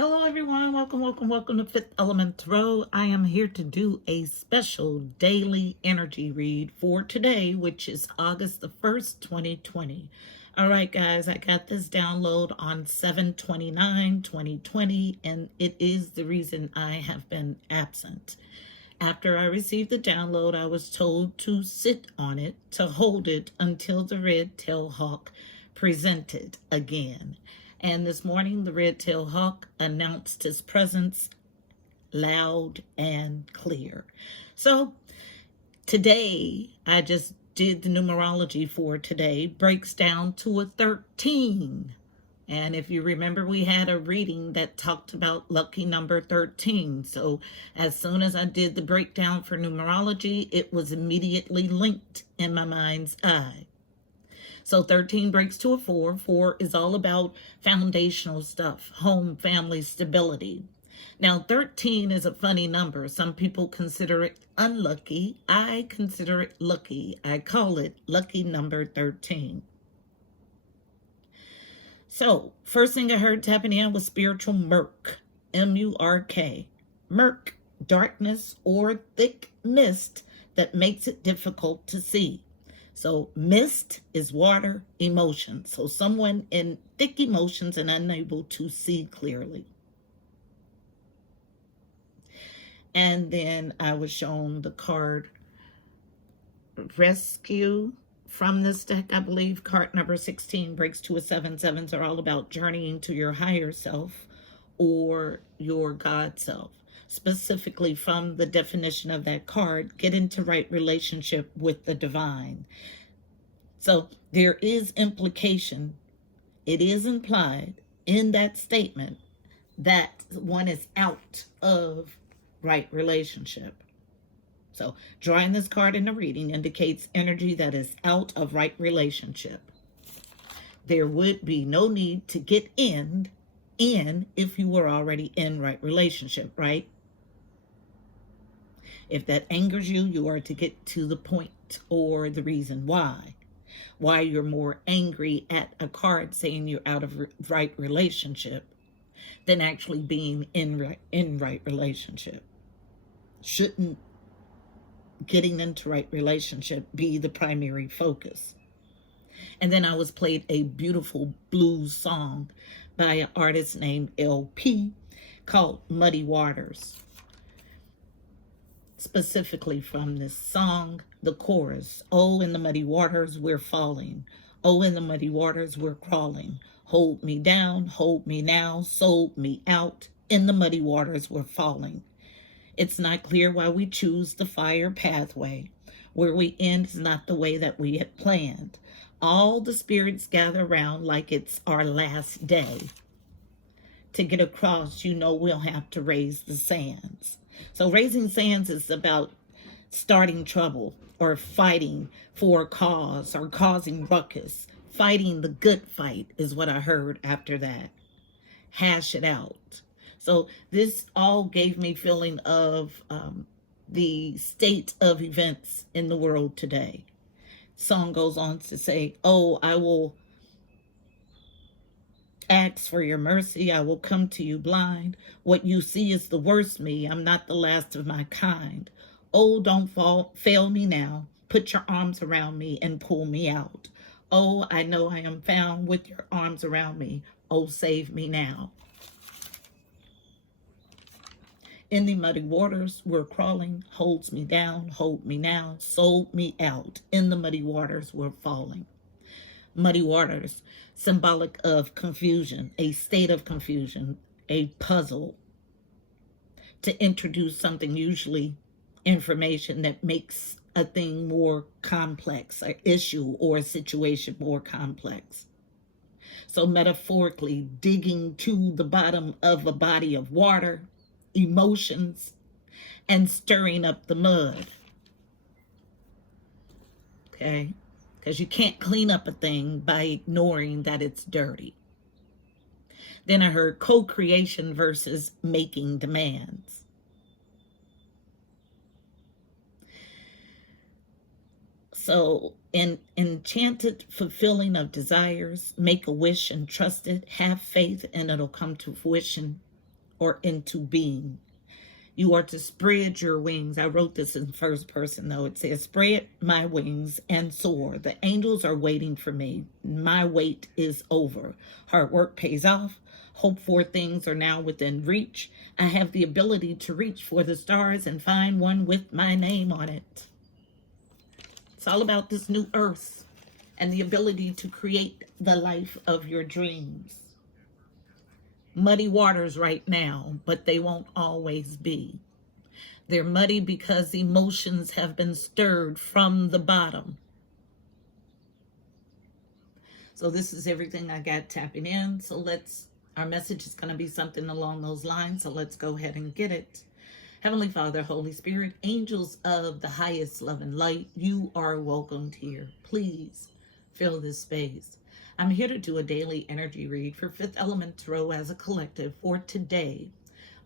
Hello, everyone. Welcome to Fifth Element Tarot. I am here to do a special daily energy read for today, which is August the 1st, 2020. All right, guys, I got this download on 7/29/2020, and it is the reason I have been absent. After I received the download, I was told to sit on it, to hold it until the red tail hawk presented again. And this morning, the red tail hawk announced his presence loud and clear. So today, I just did the numerology for today, breaks down to a 13. And if you remember, we had a reading that talked about lucky number 13. So as soon as I did the breakdown for numerology, it was immediately linked in my mind's eye. So 13 breaks to a 4. 4 is all about foundational stuff, home, family, stability. Now, 13 is a funny number. Some people consider it unlucky. I consider it lucky. I call it lucky number 13. So, first thing I heard tapping in was spiritual murk, M-U-R-K. Murk, darkness or thick mist that makes it difficult to see. So mist is water, emotion. So someone in thick emotions and unable to see clearly. And then I was shown the card Rescue from this deck, I believe. Card number 16 breaks to a 7. Sevens are all about journeying to your higher self or your God self. Specifically from the definition of that card, get into right relationship with the divine. So there is implication, it is implied in that statement that one is out of right relationship. So drawing this card in the reading indicates energy that is out of right relationship. There would be no need to get in if you were already in right relationship, right? If that angers you, you are to get to the point or the reason why you're more angry at a card saying you're out of right relationship than actually being in right relationship. Shouldn't getting into right relationship be the primary focus? And then I was played a beautiful blues song by an artist named LP called Muddy Waters. Specifically from this song, the chorus, oh, in the muddy waters we're falling. Oh, in the muddy waters we're crawling. Hold me down, hold me now, sold me out. In the muddy waters we're falling. It's not clear why we choose the fire pathway. Where we end is not the way that we had planned. All the spirits gather around like it's our last day. To get across, we'll have to raise the sands. So raising sands is about starting trouble or fighting for a cause or causing ruckus. Fighting the good fight is what I heard after that. Hash it out. So this all gave me feeling of the state of events in the world today. Song goes on to say, oh, I will ask for your mercy. I will come to you blind. What you see is the worst me. I'm not the last of my kind. Oh, don't fail me now. Put your arms around me and pull me out. Oh, I know I am found with your arms around me. Oh, save me now. In the muddy waters, we're crawling. Holds me down, hold me now. Sold me out. In the muddy waters, we're falling. Muddy waters, symbolic of confusion, a state of confusion, a puzzle. To introduce something, usually information that makes a thing more complex, an issue or a situation more complex. So metaphorically, digging to the bottom of a body of water, emotions, and stirring up the mud. Okay? Because you can't clean up a thing by ignoring that it's dirty. Then I heard co-creation versus making demands. So, enchanted fulfilling of desires, make a wish and trust it, have faith and it'll come to fruition. or into being. You are to spread your wings. I wrote this in first person, though. It says, spread my wings and soar. The angels are waiting for me. My wait is over. Hard work pays off. Hope for things are now within reach. I have the ability to reach for the stars and find one with my name on it. It's all about this new earth and the ability to create the life of your dreams. Muddy waters right now, but they won't always be. They're muddy because emotions have been stirred from the bottom. So this is everything I got tapping in. So our message is going to be something along those lines. So let's go ahead and get it. Heavenly Father, Holy Spirit, angels of the highest love and light, you are welcomed here. Please fill this space. I'm here to do a daily energy read for Fifth Element Tarot as a collective for today,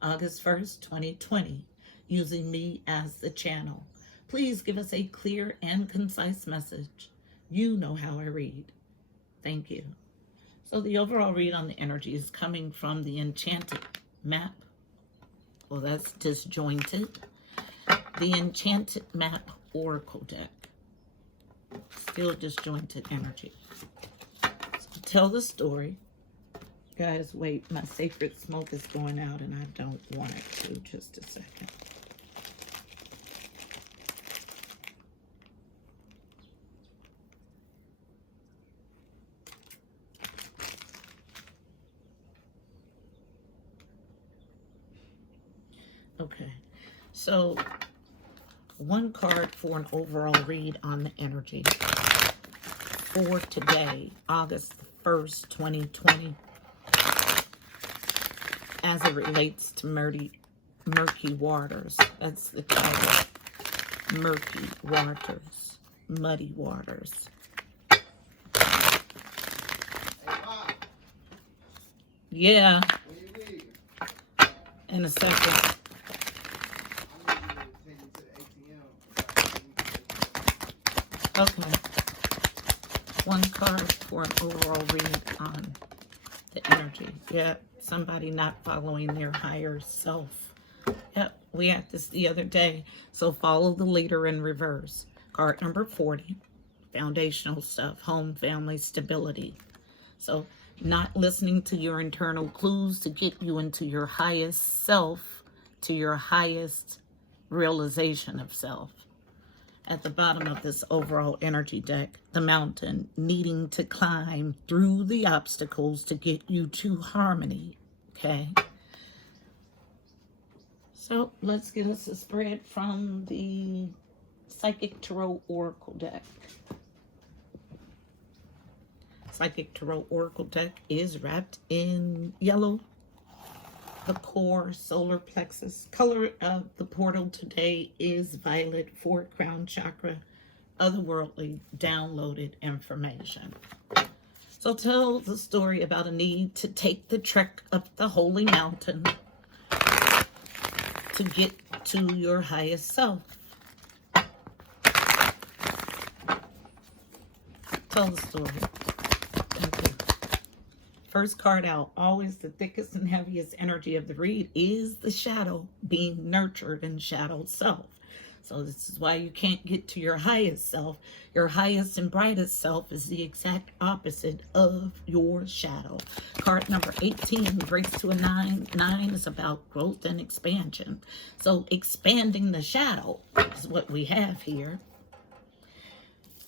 August 1st, 2020, using me as the channel. Please give us a clear and concise message. You know how I read. Thank you. So the overall read on the energy is coming from the Enchanted Map. Well, that's disjointed. The Enchanted Map Oracle deck. Still disjointed energy. Tell the story. Guys, wait, my sacred smoke is going out and I don't want it to. Just a second. Okay, so one card for an overall read on the energy for today, August 1st, 2020, as it relates to murky waters. That's the title. Murky waters, muddy waters. Yeah. In a second. Okay. One card for an overall read on the energy. Yep, somebody not following their higher self. Yep, we had this the other day. So follow the leader in reverse. Card number 40, foundational stuff, home, family, stability. So not listening to your internal clues to get you into your highest self, to your highest realization of self. At the bottom of this overall energy deck, the mountain, needing to climb through the obstacles to get you to harmony, okay? So let's get us a spread from the Psychic Tarot Oracle deck. Psychic Tarot Oracle deck is wrapped in yellow. The core solar plexus. Color of the portal today is violet for crown chakra, otherworldly downloaded information. So tell the story about a need to take the trek up the holy mountain to get to your highest self. Tell the story. Thank you. First card out, always the thickest and heaviest energy of the read is the shadow, being nurtured in shadow self. So this is why you can't get to your highest self. Your highest and brightest self is the exact opposite of your shadow. Card number 18 breaks to a 9. 9 is about growth and expansion. So expanding the shadow is what we have here.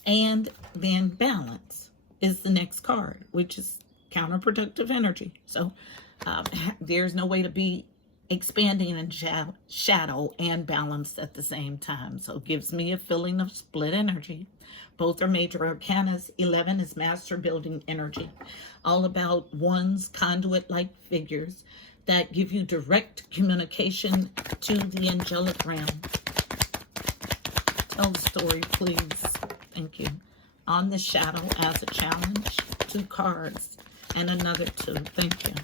And then balance is the next card, which is counterproductive energy. So there's no way to be expanding in shadow and balanced at the same time. So it gives me a feeling of split energy. Both are major arcanas. 11 is master building energy, all about one's conduit-like figures that give you direct communication to the angelic realm. Tell the story, please. Thank you. On the shadow as a challenge, 2 cards and another 2. Thank you.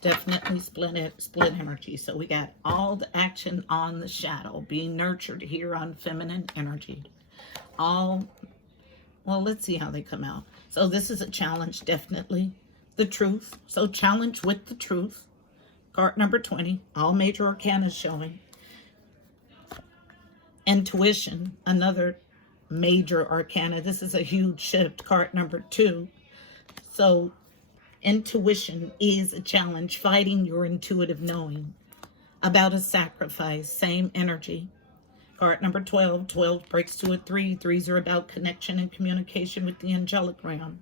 Definitely split energy. So we got all the action on the shadow, being nurtured here on feminine energy. Well, let's see how they come out. So this is a challenge, definitely. the truth. So challenge with the truth. Card number 20, all major arcana showing. Intuition, another major arcana. This is a huge shift. Card number 2. So intuition is a challenge, fighting your intuitive knowing. About a sacrifice, same energy. Card number 12, 12 breaks to a 3. 3s are about connection and communication with the angelic realm.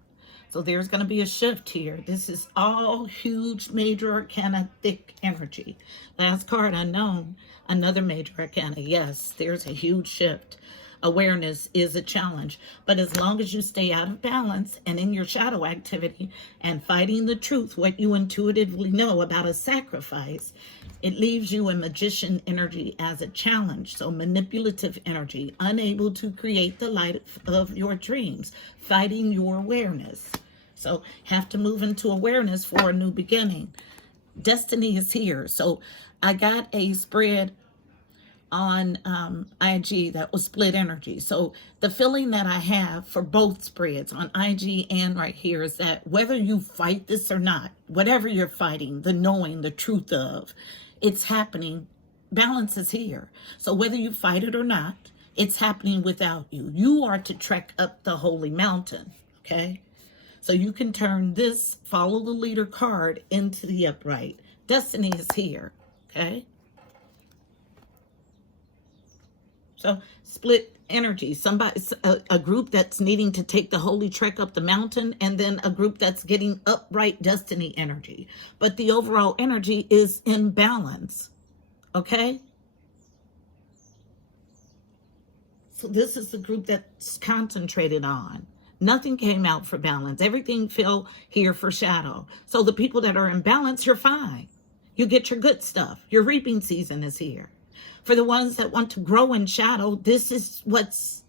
So there's going to be a shift here. This is all huge major arcana, thick energy. Last card, unknown, another major arcana. Yes, there's a huge shift. Awareness is a challenge. But as long as you stay out of balance and in your shadow activity and fighting the truth, what you intuitively know about a sacrifice, it leaves you in magician energy as a challenge. So manipulative energy, unable to create the light of your dreams, fighting your awareness. So have to move into awareness for a new beginning. Destiny is here. So I got a spread on IG that was split energy. So the feeling that I have for both spreads on IG and right here is that whether you fight this or not, whatever you're fighting, the knowing, the truth of, it's happening. Balance is here. So whether you fight it or not, it's happening without you. You are to trek up the holy mountain, okay? So you can turn this follow the leader card into the upright. Destiny is here, okay? So split energy, somebody, a group that's needing to take the holy trek up the mountain, and then a group that's getting upright destiny energy. But the overall energy is in balance, okay? So this is the group that's concentrated on. Nothing came out for balance. Everything fell here for shadow. So the people that are in balance, you're fine. You get your good stuff. Your reaping season is here. For the ones that want to grow in shadow, this is what's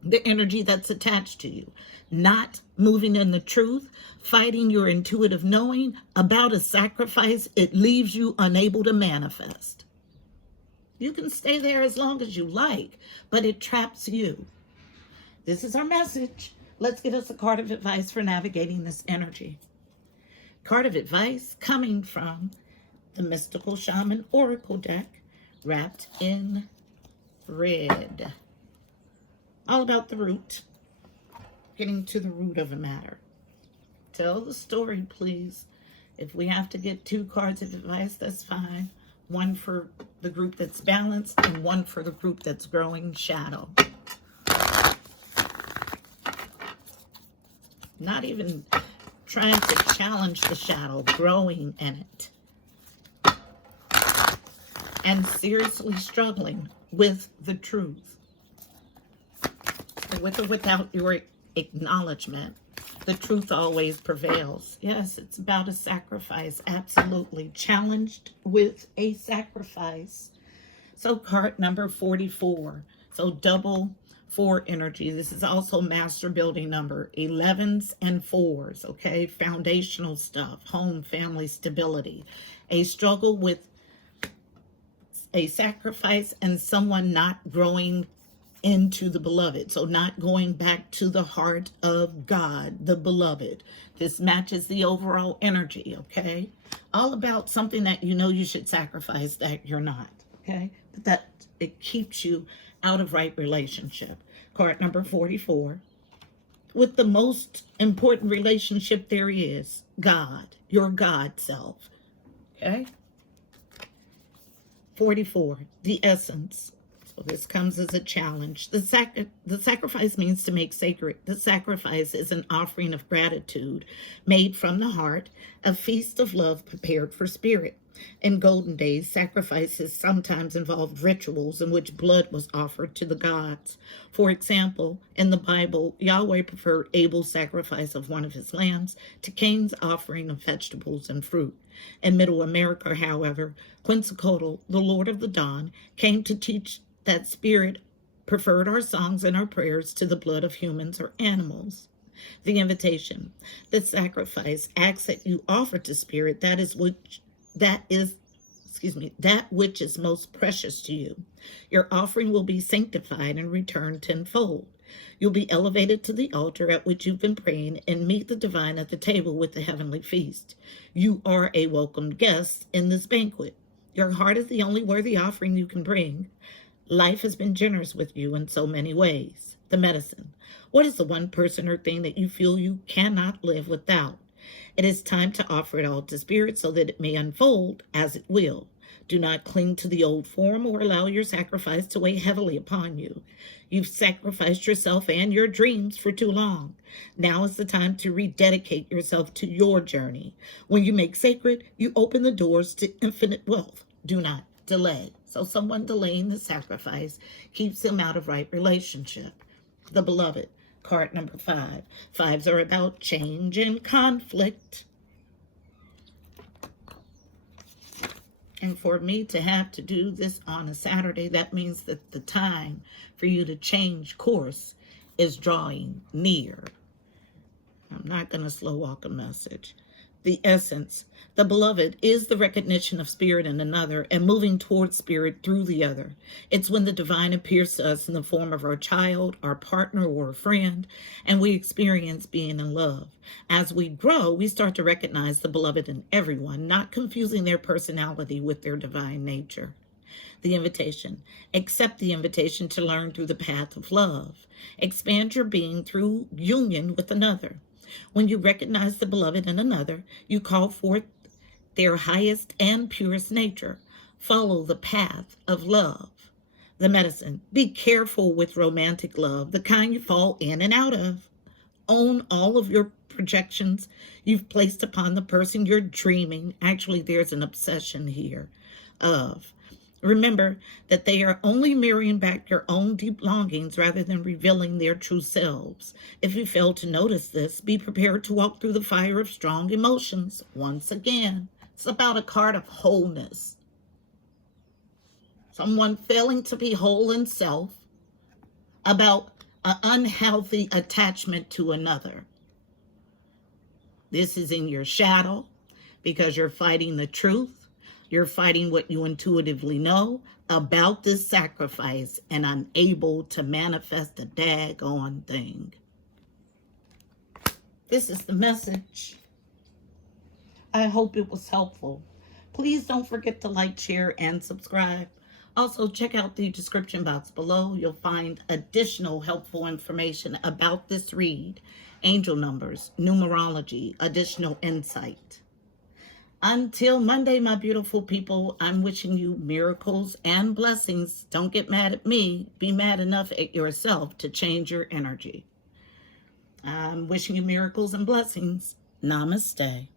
the energy that's attached to you. Not moving in the truth, fighting your intuitive knowing about a sacrifice, it leaves you unable to manifest. You can stay there as long as you like, but it traps you. This is our message. Let's get us a card of advice for navigating this energy. Card of advice coming from the Mystical Shaman Oracle deck, wrapped in red. All about the root. Getting to the root of a matter. Tell the story, please. If we have to get 2 cards of advice, that's fine. One for the group that's balanced and one for the group that's growing shadow. Not even trying to challenge the shadow, growing in it. And seriously struggling with the truth. With or without your acknowledgement, the truth always prevails. Yes, it's about a sacrifice, absolutely. Challenged with a sacrifice. So card number 44. So double 4 energy. This is also master building number. 11s and 4s, okay? Foundational stuff, home, family, stability. A struggle with a sacrifice and someone not growing into the beloved. So not going back to the heart of God, the beloved. This matches the overall energy, okay? All about something that you know you should sacrifice that you're not, okay? But that it keeps you out of right relationship. Card number 44. With the most important relationship there is, God, your God self, okay? 44, the essence. So this comes as a challenge. The sacrifice means to make sacred. The sacrifice is an offering of gratitude made from the heart, a feast of love prepared for spirit. In golden days, sacrifices sometimes involved rituals in which blood was offered to the gods. For example, in the Bible, Yahweh preferred Abel's sacrifice of one of his lambs to Cain's offering of vegetables and fruit. In Middle America, however, Quetzalcoatl, the Lord of the Dawn, came to teach that spirit preferred our songs and our prayers to the blood of humans or animals. The invitation, the sacrifice, acts that you offer to spirit, that which is most precious to you. Your offering will be sanctified and returned tenfold. You'll be elevated to the altar at which you've been praying and meet the divine at the table with the heavenly feast. You are a welcomed guest in this banquet. Your heart is the only worthy offering you can bring. Life has been generous with you in so many ways. The medicine. What is the one person or thing that you feel you cannot live without? It is time to offer it all to Spirit so that it may unfold as it will. Do not cling to the old form or allow your sacrifice to weigh heavily upon you. You've sacrificed yourself and your dreams for too long. Now is the time to rededicate yourself to your journey. When you make sacred, you open the doors to infinite wealth. Do not delay. So someone delaying the sacrifice keeps them out of right relationship. The beloved. Card number 5. Fives are about change and conflict. And for me to have to do this on a Saturday, that means that the time for you to change course is drawing near. I'm not going to slow walk a message. The essence, the beloved, is the recognition of spirit in another and moving towards spirit through the other. It's when the divine appears to us in the form of our child, our partner, or a friend, and we experience being in love. As we grow, we start to recognize the beloved in everyone, not confusing their personality with their divine nature. The invitation. Accept the invitation to learn through the path of love. Expand your being through union with another. When you recognize the beloved in another, you call forth their highest and purest nature. Follow the path of love. The medicine. Be careful with romantic love, the kind you fall in and out of. Own all of your projections you've placed upon the person you're dreaming. Actually, there's an obsession here of. Remember that they are only mirroring back your own deep longings rather than revealing their true selves. If you fail to notice this, be prepared to walk through the fire of strong emotions. Once again, it's about a card of wholeness. Someone failing to be whole in self, about an unhealthy attachment to another. This is in your shadow because you're fighting the truth. You're fighting what you intuitively know about this sacrifice and unable to manifest a daggone thing. This is the message. I hope it was helpful. Please don't forget to like, share, and subscribe. Also, check out the description box below. You'll find additional helpful information about this read, angel numbers, numerology, additional insight. Until Monday, my beautiful people, I'm wishing you miracles and blessings. Don't get mad at me. Be mad enough at yourself to change your energy. I'm wishing you miracles and blessings. Namaste.